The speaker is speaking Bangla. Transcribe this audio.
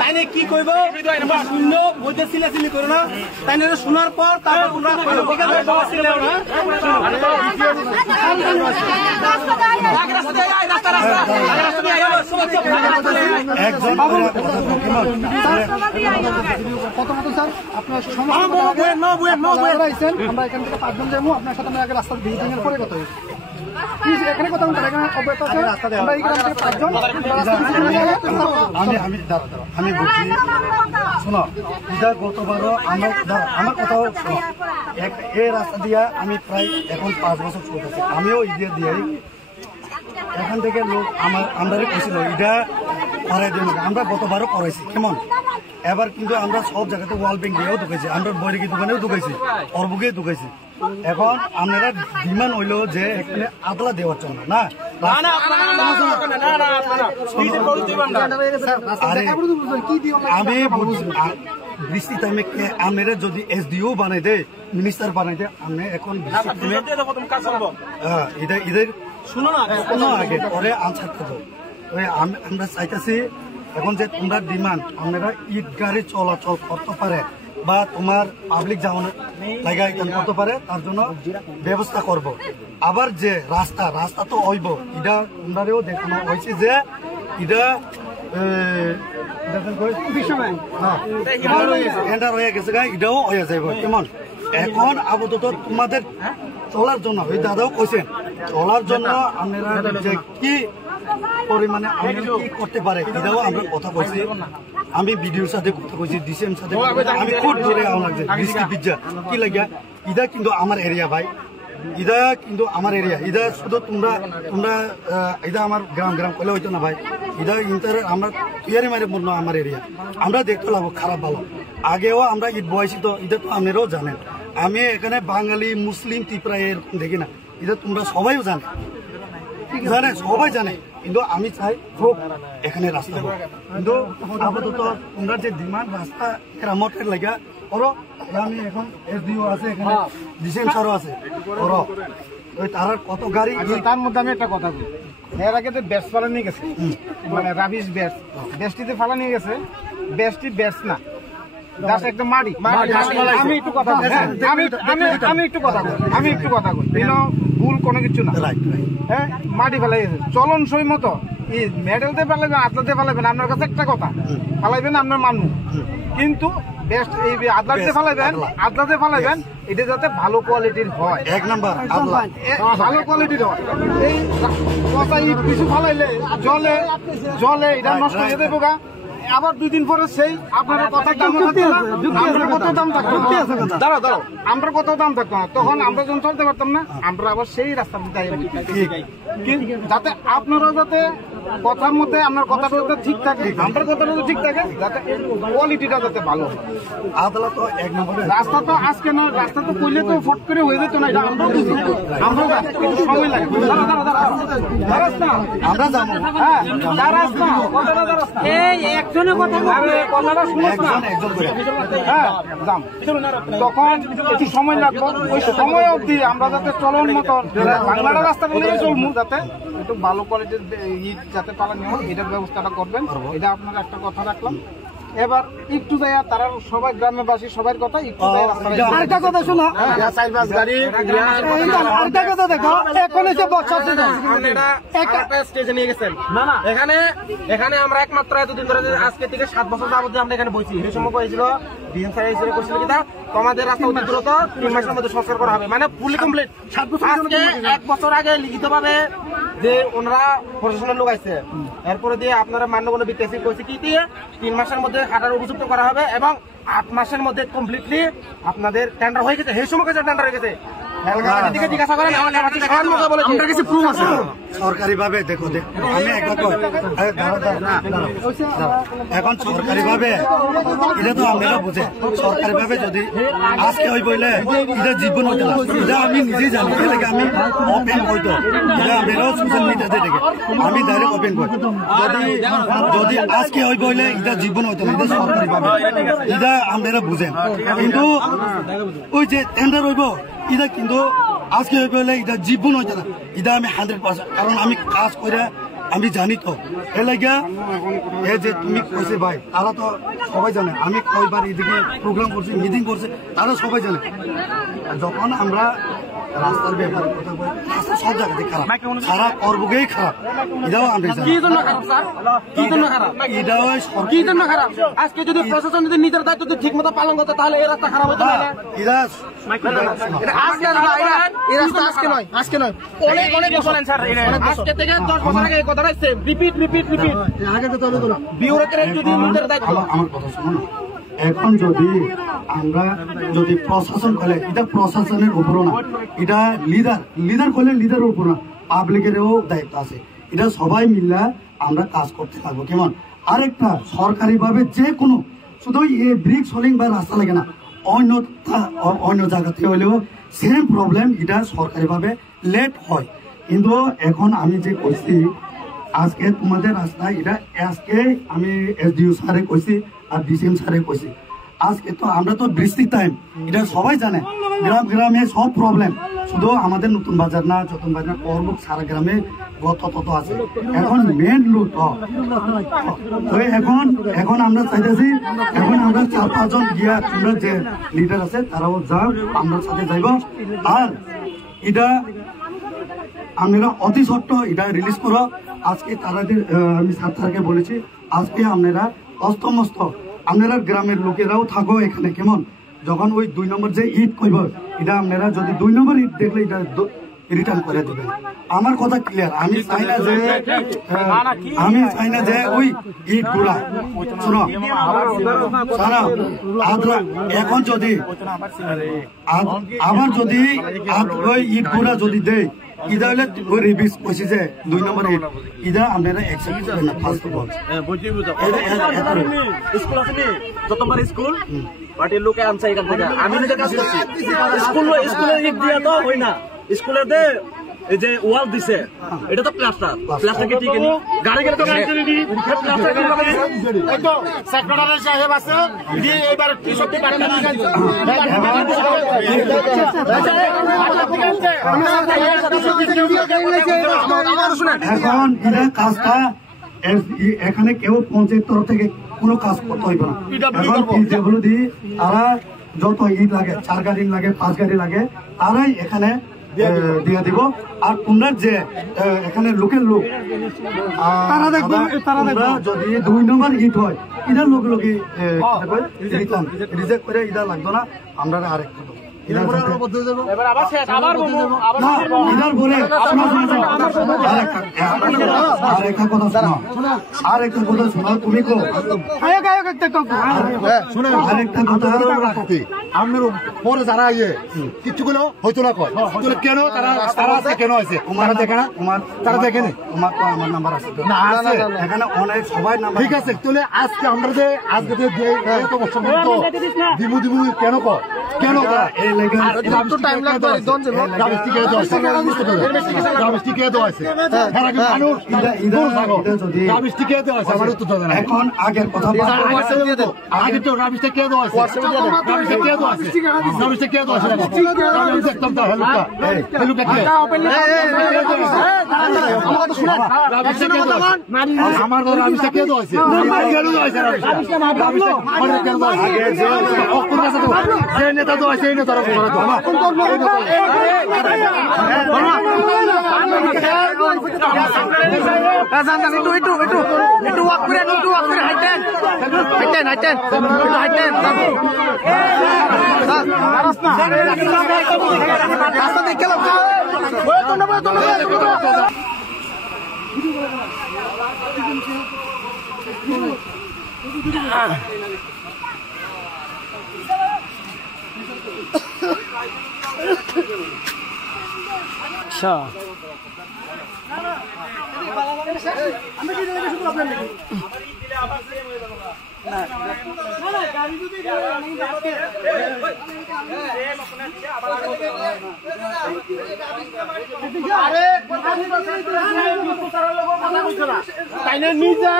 তাইনে কি কইব শূন্য মধ্যে চিলাচিলি করো না তাইনে শোনার পর আমরা এখান থেকে 5 জন যাবো আপনার সাথে আগে রাস্তা ভিজিটিং পরে কথা এখানে কথা আমি বলছি শোনো ইদা গতবারও আমার কথাও শোনো এই রাস্তা দিয়া আমি প্রায় এখন 5 বছর চলতেছি আমিও ইদা দিয়াই এখান থেকে লোক আমরা কইছিল ইদা করাই দিন আমরা গতবারও করাইছি কেমন এবার কিন্তু আমরা সব জায়গাতে ওয়াল ব্যাংক দিয়েও ঢুকাইছি আমরা বৈরিকি দোকানেও ঢুকাইছি অর্বুকে ঢুকাইছি এখন আপনারা ডিমান্ড হইল যে এখানে আদলা দেওয়ার জন্য না আমি বৃষ্টি টাইমে আপনারা যদি এসডিও বানাই দে মিনিস্টার বানাই দে আমি এখন এদের শুনো না আগে পরে আনসার করবো আমরা চাইতেছি এখন যে তোমরা ডিমান্ড আপনারা ঈদ গাড়ি চলাচল করতে পারে বা তোমার পাবলিক যেমন জায়গায় করতে পারে তার জন্য ব্যবস্থা করব। আবার যে রাস্তা তো হইব এটা তোমরাও দেখানো হয়েছে যে এটা হয়ে গেছে এটাও হয়ে যাইব কেমন এখন আপাতত তোমাদের চলার জন্য ওই দাদাও কইছেন চলার জন্য আপনারা যে কি পরিমাণে আপনারা কি করতে পারে এটাও আমরা কথা কইছি আমি ভিডিওর সাথে কথা কইছি ডিসিএম সাথে আমি খুব ধরে লাগছে বৃষ্টি পিজ্জা কি লাগিয়া ইদা কিন্তু আমার এরিয়া ভাই ইদা কিন্তু আমার এরিয়া ইদা শুধু তোমরা ইদা আমার গ্রাম কইলে হইতো না ভাই ইদা ইন্টার আমরা টিয়ারি মারে পূর্ণ আমার এরিয়া আমরা দেখতে লাগবো খারাপ ভালো আগেও আমরা ঈদ বয়সী তো ইদা তো আপনারাও জানেন আমি এখানে বাঙালি মুসলিম ত্রিপুরা এরকম দেখি না ইদা তোমরা সবাইও জানে সবাই জানে কিন্তু আমি চাই হোক এখানে রাস্তা হোক কিন্তু আপাতত তোমরা যে ডিমান্ড রাস্তা কেরামতের লাগা করো আমি এখন এসডিও আছে এখানে ডিসিএম স্যারও আছে করো ওই তার কত গাড়ি তার মধ্যে আমি একটা কথা বলি এর আগে তো ব্যাস ফালা নিয়ে গেছে মানে রাবিশ ব্যাসটিতে ফালা নিয়ে গেছে ব্যাসটি ব্যাস না একটা মাটি আমি একটু কথা আমি একটু কথা বলি ভুল কোনো কিছু না হ্যাঁ মাটি ফেলাই গেছে চলন সই মতো মেডেলতে ফেলাবেন আদলাতে ফেলাবেন আপনার কাছে একটা কথা ফেলাইবেন আপনার মানুষ কিন্তু বেস্ট এই আদলাতে ফেলাবেন এটা যাতে ভালো কোয়ালিটির হয় 1 নাম্বার ভালো কোয়ালিটির হয় এই কথা কিছু ফেলাইলে জলে এটা নষ্ট হয়ে যাবে গা আবার 2 দিন পরে সেই আপনার কথার দাম আমরা কত দাম থাকতো দাঁড়াও আমরা কত দাম থাকতো না তখন আমরা যখন চলতে পারতাম না আমরা আবার সেই রাস্তার যাতে আপনারা যাতে কথার মধ্যে আপনার কথাটা যাতে ঠিক থাকে আমার কথাটা ঠিক থাকে যাতে কোয়ালিটিটা যাতে ভালো হয় আদালত 1 নম্বরে রাস্তা তো আজকে না রাস্তা তো কইলে তো ফট করে হয়ে যেত না এটা আমরা বুঝি আমরা সময় লাগে আমরা যাবো হ্যাঁ রাস্তা কথাটা রাস্তা এই একজনের কথা বলবে কথাটা শুনুন না একজন করে হ্যাঁ যাম তখন একটু সময় লাগবে ওই সময় অবধি আমরা যাতে চলন মতো বাংলাটা রাস্তা বলে চলমু যাতে একটু ভালো কোয়ালিটির যাতে পালানো হয় এটার ব্যবস্থাটা করবেন এটা আপনার একটা কথা রাখলাম এবার একটু যাইয়া তারা সবাই গ্রামবাসী সবার কথা একটু আরেকটা কথা শোনো গাড়ি আরেকটা কথা দেখো এখন এসে বর্ষা স্টেজে নিয়ে গেছেন না এখানে আমরা একমাত্র এতদিন ধরে আজকে থেকে 7 বছর যাবত আমরা এখানে বসি এই সময় হয়েছিল ডিএম স্যার এসে করছিল কিনা তোমাদের রাস্তা অতি দ্রুত 3 মাসের মধ্যে সংস্কার করা হবে মানে ফুলি কমপ্লিট 7 বছর আজকে 1 বছর আগে লিখিত ভাবে যে ওনারা প্রশাসনের লোক আছে এরপরে দিয়ে আপনারা মান্যগণ বিকাশি কইছে কি দিয়ে 3 মাসের মধ্যে খাটার উপযুক্ত করা হবে এবং 8 মাসের মধ্যে কমপ্লিটলি আপনাদের টেন্ডার হয়ে গেছে এই সময় টেন্ডার হয়ে গেছে সরকারি ভাবে দেখো আমি এখন সরকারি ভাবে এটা তো আমরা বুঝে সরকারি ভাবে যদি আজকে হই বইলে এটা জীবন হইতে না এটা আমি নিজেই জানি এলাকা আমি ওপেন হইতো এটা আমরাও সোশ্যাল মিডিয়াতে দেখে আমি ডাইরেক্ট ওপেন করি যদি আজকে হই বইলে এটা জীবন হইতো না এটা সরকারি ভাবে এটা আমরা বুঝেন কিন্তু ওই যে টেন্ডার হইব এটা কিন্তু আজকে হইলে এটা জীবন হইতো না এটা আমি 100% কারণ আমি কাজ করে আমি জানি তো এ লাগিয়া এ যে তুমি কইছে ভাই তারা তো সবাই জানে আমি কয়বার এদিকে প্রোগ্রাম করছি মিটিং করছি তারা সবাই জানে যখন আমরা রাস্তার ব্যাপারে কথা বলি রাস্তা সব জায়গাতে খারাপ খারাপ করবগেই খারাপ এটাও আমি কি জন্য খারাপ স্যার কি জন্য খারাপ এটাও কি জন্য খারাপ আজকে যদি প্রশাসন যদি নিজের দায়িত্ব যদি ঠিক মতো পালন করতে তাহলে এই রাস্তা খারাপ হতো না এটা আজকে নয় অনেক বলেন স্যার আজকে থেকে 10 বছর আগে এই কথাটা আসছে রিপিট আগে তো বিউরোক্রেট যদি নিজের দায়িত্ব আমার কথা শুনুন এখন যদি আমরা যদি প্রশাসন করে এটা প্রশাসনের উপরও না এটা লিডার করলে লিডারের উপর না পাবলিকেরও দায়িত্ব আছে এটা সবাই মিলে আমরা কাজ করতে থাকবো কেমন আরেকটা সরকারিভাবে যে কোনো শুধু এই ব্রিক সোলিং বা রাস্তা লাগে না অন্য জায়গাতে হলেও সেম প্রবলেম এটা সরকারিভাবে লেট হয় কিন্তু এখন আমি যে কইছি আজকে তোমাদের রাস্তা এটা আজকে আমি এসডিও স্যারে কইছি আর ডিসিএম স্যারে কইছি আজকে তো আমরা তো বৃষ্টির টাইম এটা সবাই জানে গ্রামে সব প্রবলেম শুধু আমাদের নতুন বাজার না যতন বাজার পরবুক সারা গ্রামে তত আছে এখন মেন লুট এখন আমরা চাইতেছি এখন আমরা 4-5 জন গিয়া তোমরা যে লিডার আছে তারাও যাও আমরা সাথে যাইব আর এটা আমরা অতি সত্য এটা রিলিজ করো আজকে তারাদের আমি সাতটাকে বলেছি আজকে আপনারা অস্তমস্ত আপনারা গ্রামের লোকেরাও থাকো এখানে কেমন যখন ওই 2 নম্বর যে ইট কইব এটা আপনারা যদি 2 নম্বর ইট দেখলে এটা রিটার্ন করে দেবেন আমার কথা ক্লিয়ার আমি চাই না যে ওই ইট গুলা শোনো এখন যদি আবার যদি ওই ইট গুলা যদি দেয় ইদা হলে ওই রিভিউজ কইছি যে 2 নম্বর ইদা আপনারা অ্যাকসেপ্ট করবেন না ফার্স্ট অফ অল স্কুল আছে নি যতবার স্কুল পার্টির লোকে আনছে এখান থেকে আমি নিজে কাজ করছি স্কুলের ইট দিয়া তো হই না স্কুলের দে এই যে ওয়াল দিছে এটা তো প্লাস্টার কি ঠিক নেই গাড়ি গেলে তো প্লাস্টার একদম সেক্রেটারি সাহেব আছে যে এবার কি সত্যি পারবে না এখন এটা কাজটা এখানে কেউ পঞ্চায়েত তরফ থেকে কোনো কাজ করতে হইবে না এখন যেগুলো দিয়ে তারা যত ইট লাগে 4 গাড়ি লাগে 5 গাড়ি লাগে তারাই এখানে দিয়ে দিব আর তোমরা যে এখানে লোকের লোক তারা যদি 2 নম্বর ইট হয় ইটার লোক রিজেক্ট করে ইটা লাগতো না আমরা আরেকটা আরেকটা কথা শোনা তুমি আপনার পরে যারা ইয়ে কিছু গুলো হয়তো না কয় কেন তারা আছে কেন আছে তারা দেখে না তারা দেখে না তোমার তো আমার নাম্বার আছে না আছে এখানে অনেক সবাই নাম্বার ঠিক আছে তাহলে আজকে আমরা যে আজকে দিবু কেন কয় কেন এই লেগে টাইম লাগবে এখন আগের কথা আগে তো রাবিশটা কে দেওয়া আছে আমার রাবিশটা কে দেওয়া আছে নেতা তো আছে নেতা अच्छा নিজে